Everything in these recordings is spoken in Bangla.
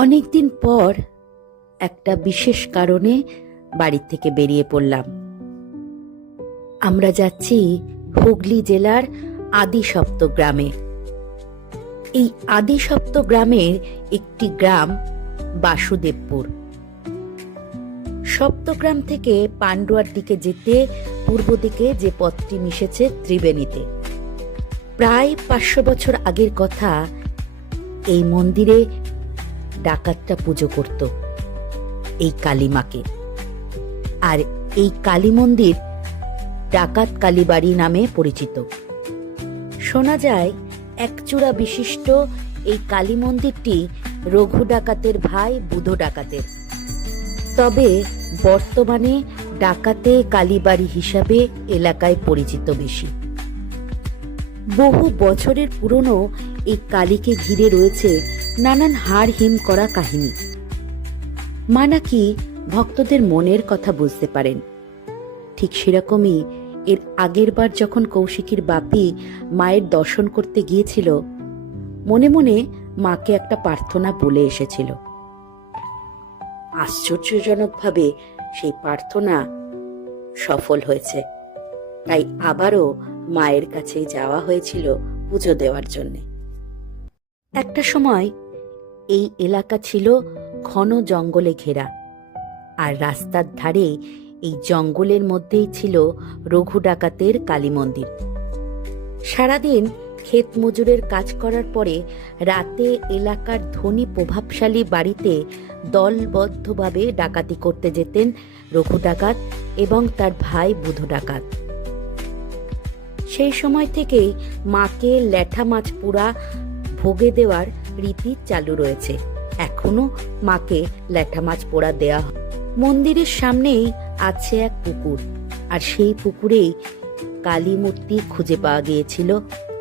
অনেকদিন পর একটা বিশেষ কারণে বাড়ি থেকে বেরিয়ে পড়লাম। আমরা যাচ্ছি হুগলি জেলার আদিসপ্ত গ্রামে। এই আদিসপ্ত গ্রামের একটি গ্রাম বাসুদেবপুর। সপ্তগ্রাম থেকে পান্ডুয়ার দিকে যেতে পূর্ব দিকে যে পথটি মিশেছে ত্রিবেণীতে। প্রায় 500 বছর আগের কথা। এই মন্দিরে ডাকাতরা পুজো করত এই কালীমাকে। আর এই কালী মন্দির ডাকাত কালীবাড়ি নামে পরিচিত। শোনা যায় একচূড়া বিশিষ্ট এই কালী মন্দিরটি রঘু ডাকাতের ভাই বুধো ডাকাতের। তবে বর্তমানে ডাকাতে কালীবাড়ি হিসাবে এলাকায় পরিচিত বেশি। বহু বছরের পুরনো এই কালীকে ঘিরে রয়েছে নানান হাড় হিম করা কাহিনী। মা নাকি ভক্তদের মনের কথা বুঝতে পারেন। ঠিক সেরকমই এর আগের বার যখন কৌশিকীর বাপি মায়ের দর্শন করতে গিয়েছিল, মনে মনে মাকে একটা প্রার্থনা বলে এসেছিল। আশ্চর্যজনকভাবে সেই প্রার্থনা সফল হয়েছে। তাই আবারও মায়ের কাছে যাওয়া হয়েছিল পুজো দেওয়ার জন্য। একটা সময় এই এলাকা ছিল ঘন জঙ্গলে ঘেরা, আর রাস্তার ধারে এই জঙ্গলের মধ্যেই ছিল রঘু ডাকাতের কালী মন্দির। সারাদিন ক্ষেত মজুরের কাজ করার পরে রাতে এলাকার ধনী প্রভাবশালী বাড়িতে দলবদ্ধভাবে ডাকাতি করতে যেতেন রঘু ডাকাত এবং তার ভাই বুধো ডাকাত। সেই সময় থেকেই মাকে ল্যাঠা মাছ পোড়া ভোগে দেওয়ার রীতি চালু রয়েছে। এখনো মাকে ল্যাঠা মাছ পোড়া দেওয়া হয়। মন্দিরের সামনেই আছে এক পুকুর, আর সেই পুকুরেই কালী মূর্তি খুঁজে পাওয়া গিয়েছিল,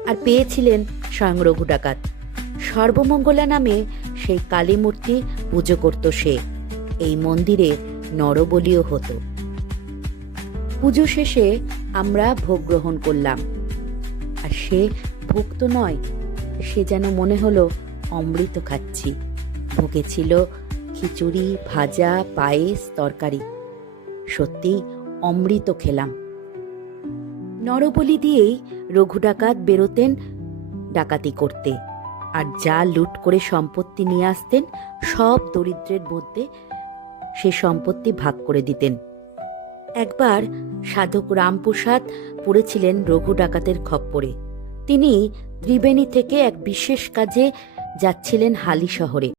আর পেয়েছিলেন স্বয়ং রঘু ডাকাত। সর্বমঙ্গলা নামে সেই কালী মূর্তি পুজো করত সে। এই মন্দিরে নরবলিও হতো। পুজো শেষে আমরা ভোগ গ্রহণ করলাম, আর সে ভোগ তো নয়, সে যেন মনে হলো অমৃত খাচ্ছি। ভোগে ছিল খিচুড়ি, ভাজা, পায়েস, তরকারি। সত্যি অমৃত খেলাম। নরবলি দিয়েই রঘু ডাকাত বেরোতেন ডাকাতি করতে, আর যা লুট করে সম্পত্তি নিয়ে আসতেন সব দরিদ্রের মধ্যে সে সম্পত্তি ভাগ করে দিতেন। একবার সাধক রামপ্রসাদ পড়েছিলেন রঘু ডাকাতের খপ্পরে। তিনি ত্রিবেণী থেকে এক বিশেষ কাজে যাচ্ছিলেন হালি শহরে।